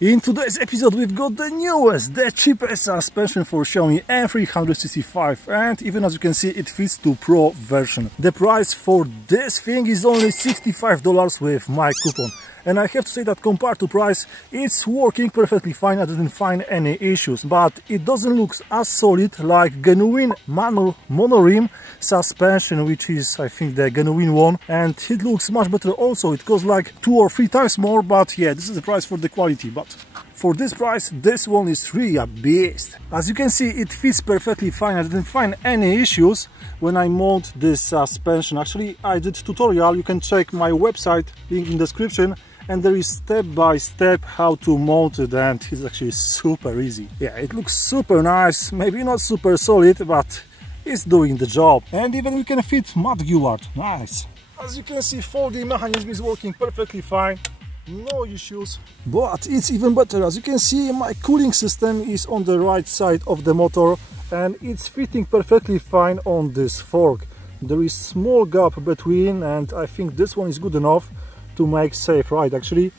In today's episode we've got the newest, the cheapest suspension for Xiaomi M365, and even as you can see it fits to Pro version. The price for this thing is only $65 with my coupon. And I have to say that compared to price, it's working perfectly fine. I didn't find any issues, but it doesn't look as solid like genuine Monorim suspension, which is I think the genuine one, and it looks much better also. It costs like 2 or 3 times more, but yeah, this is the price for the quality. But for this price, this one is really a beast. As you can see, it fits perfectly fine. I didn't find any issues when I mount this suspension. Actually, I did tutorial. You can check my website, link in description, and there is step by step how to mount it, and it's actually super easy. Yeah, it looks super nice, maybe not super solid, but it's doing the job. And even we can fit mud guard, nice. As you can see, folding mechanism is working perfectly fine, no issues. But it's even better. As you can see, my cooling system is on the right side of the motor, and it's fitting perfectly fine on this fork. There is small gap between, and I think this one is good enough to make safe ride. Actually,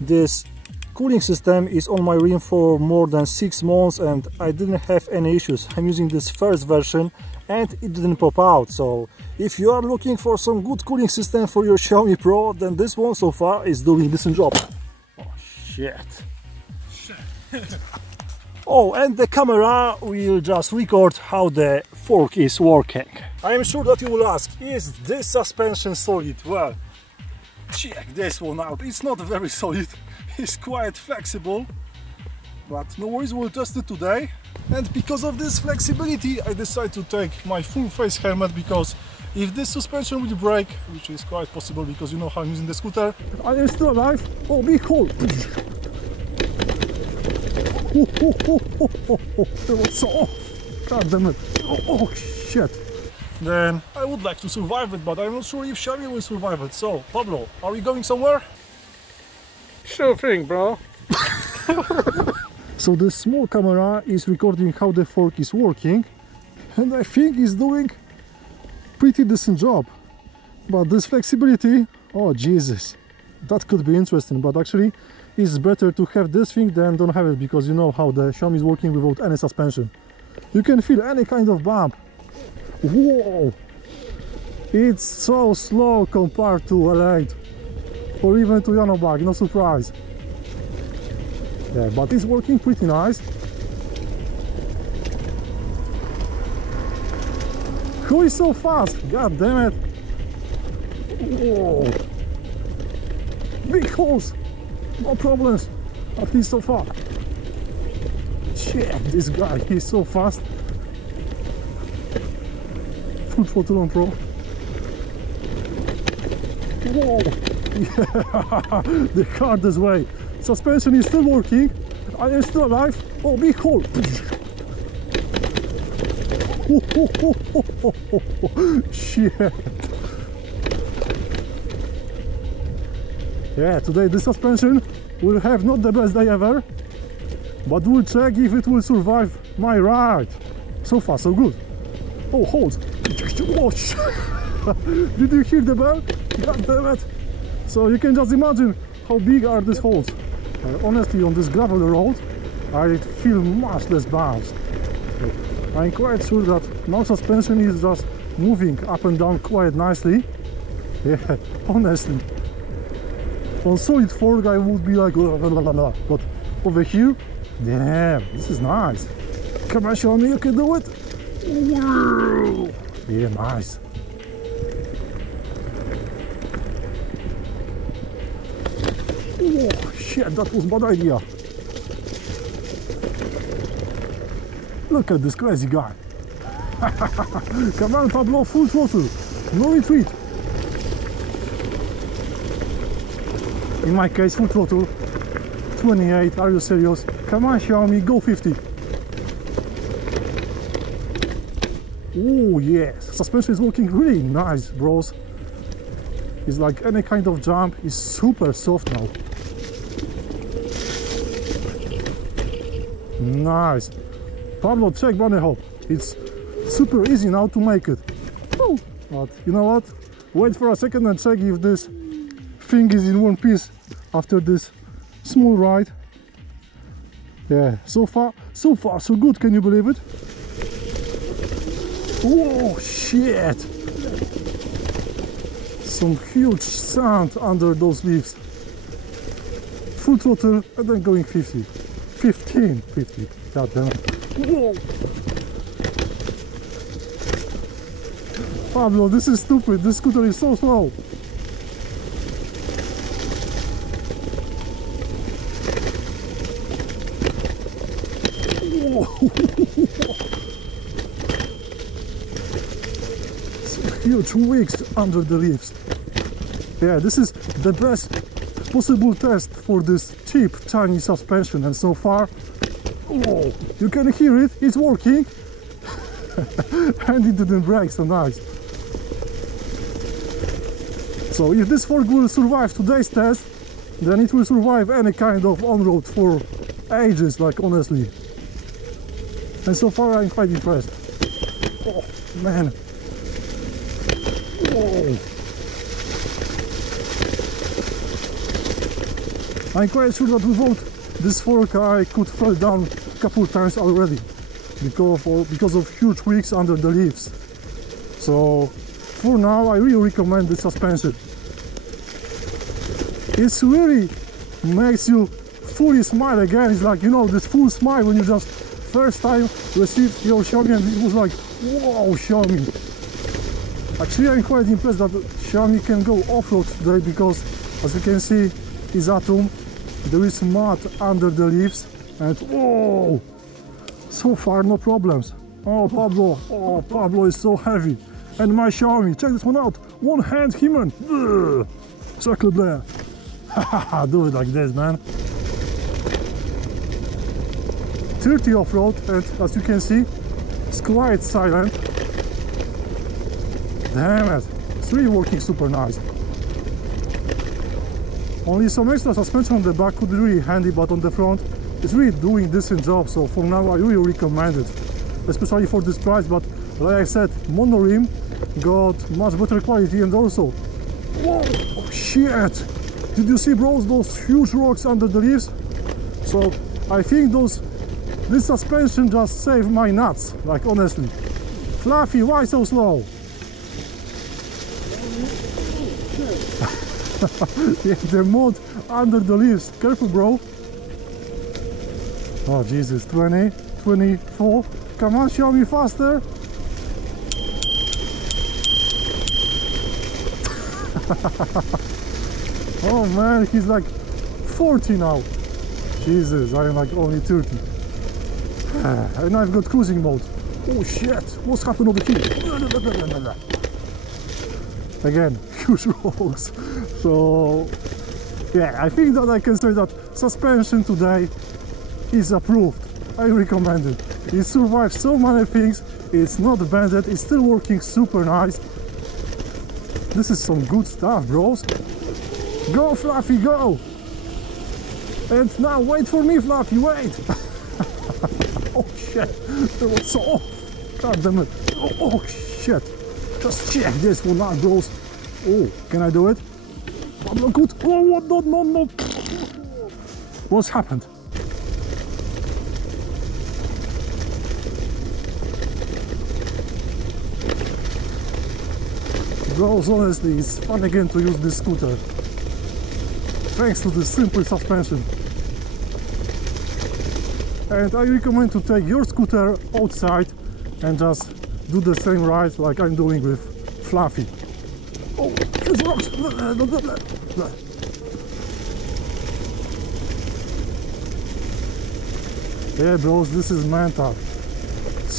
this cooling system is on my rim for more than 6 months and I didn't have any issues. I'm using this first version and it didn't pop out. So if you are looking for some good cooling system for your Xiaomi Pro, then this one so far is doing a decent job. Oh shit. Oh, and the camera will just record how the fork is working. I am sure that you will ask, is this suspension solid? Well, check this one out. It's not very solid, it's quite flexible, but no worries, we'll test it today. And because of this flexibility, I decided to take my full face helmet, because if this suspension will break, which is quite possible because you know how I'm using the scooter, I am still alive. Oh, big hole! That was so off. God damn it. Oh shit. Then I would like to survive it, but I'm not sure if Xiaomi will survive it. So, Pablo, are we going somewhere? Sure thing, bro. So the small camera is recording how the fork is working, and I think it's doing pretty decent job. But this flexibility, oh Jesus, that could be interesting. But actually, it's better to have this thing than don't have it, because you know how the Xiaomi is working without any suspension. You can feel any kind of bump. Whoa! It's so slow compared to L8 or even to Yanobag, no surprise. Yeah, but it's working pretty nice. Who is so fast? God damn it! Whoa! Big holes! No problems, at least so far. Check this guy, he's so fast. Full throttle on Pro. Whoa! Yeah, the hardest way. Suspension is still working. I am still alive. Oh, big hole! Shit! Yeah, today the suspension will have not the best day ever, but we'll check if it will survive my ride. So far, so good. Oh, hold! Oh, did you hear the bell? God damn it! So you can just imagine how big are these holes. Honestly, on this gravel road, I feel much less bounce. So I'm quite sure that now suspension is just moving up and down quite nicely. Yeah, honestly. On solid fork I would be like, but over here, damn, this is nice. Come on, Xiaomi, you can do it. Whoa. Yeah, nice. Oh shit, that was a bad idea. Look at this crazy guy. Come on, Pablo, full throttle, no retreat. In my case, full throttle, 28, are you serious? Come on, Xiaomi, go 50. Oh yes, suspension is working really nice, bros. It's like any kind of jump is super soft now. Nice. Pablo, check bunny hop. It's super easy now to make it. Oh, but you know what? Wait for a second and check if this thing is in one piece after this small ride. Yeah, so far so good, can you believe it? Whoa, shit! Some huge sand under those leaves. Full throttle and then going 50. 50. God damn it. Whoa! Pablo, this is stupid. This scooter is so slow. Some huge wicks under the leaves. Yeah, this is the best possible test for this cheap Chinese suspension, and so far, oh, you can hear it, it's working. And it didn't break, so nice. So if this fork will survive today's test, then it will survive any kind of on-road for ages, like honestly. And so far I'm quite impressed. Oh man. Whoa. I'm quite sure that without this fork I could fall down a couple times already because of huge wicks under the leaves. So for now I really recommend this suspension. It really makes you fully smile again. It's like, you know, this full smile when you just first time received your Xiaomi and it was like, wow, Xiaomi. Actually I'm quite impressed that Xiaomi can go off-road today, because as you can see, it's Atom. There is mud under the leaves and whoa! So far no problems. Oh Pablo is so heavy. And my Xiaomi, check this one out. One hand human. Circle blare. Do it like this, man. 30 off-road, and as you can see, it's quite silent. Damn it, it's really working super nice. Only some extra suspension on the back could be really handy, but on the front it's really doing decent job. So for now I really recommend it, especially for this price. But like I said, Monorim got much better quality, and also, whoa, oh shit! Did you see, bros, those huge rocks under the leaves? So I think this suspension just saved my nuts, like honestly. Fluffy, why so slow? Yeah, the mud under the leaves. Careful, bro. Oh Jesus, 20, 24. Come on, show me faster. Oh man, he's like 40 now. Jesus, I am like only 30. And I've got cruising mode. Oh shit, what's happened over here? Again, huge rocks. So yeah, I think that I can say that suspension today is approved. I recommend it. It survives so many things. It's not bended, it's still working super nice. This is some good stuff, bros. Go Fluffy, go! And now wait for me, Fluffy, wait! Oh shit, that was so off. God damn it. Oh shit. Just check this one out, bros. Oh, can I do it? Pablo, good. Oh, what? No. What's happened? Bros, honestly, it's fun again to use this scooter. Thanks to the simple suspension. And I recommend to take your scooter outside and just do the same ride like I'm doing with Fluffy. Oh, huge rocks! Yeah, bros, this is mental.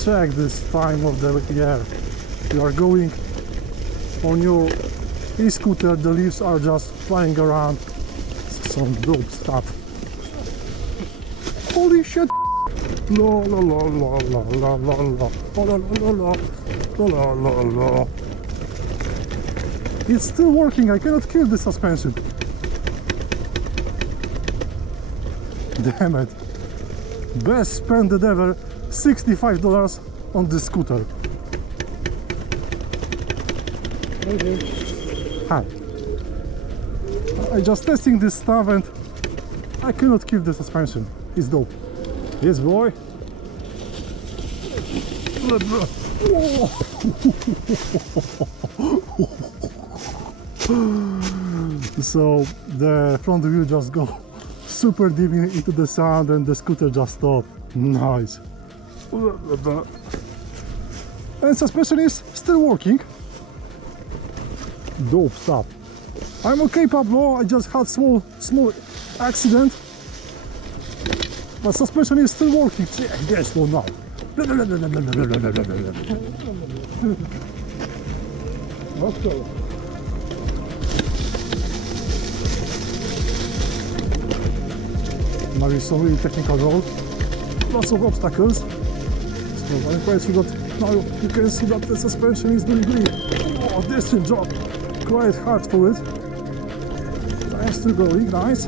Check this time of the year. You are going on your e-scooter, the leaves are just flying around. Some dope stuff. Holy shit! La la la la la la la la la la la la. It's still working. I cannot kill the suspension. Damn it! Best spended ever. $65 on this scooter. Hi. I just testing this stuff and I cannot kill the suspension. It's dope. Yes, boy. So the front wheel just go super deep into the sand and the scooter just stopped. Nice. And suspension is still working. Dope stuff. I'm okay, Pablo. I just had small accident, but suspension is still working. Yes, well now. Okay. Now it's some really technical road, lots of obstacles. So I'm quite sure that now you can see that the suspension is doing really decent job. Quite hard for it. I'm still going, nice.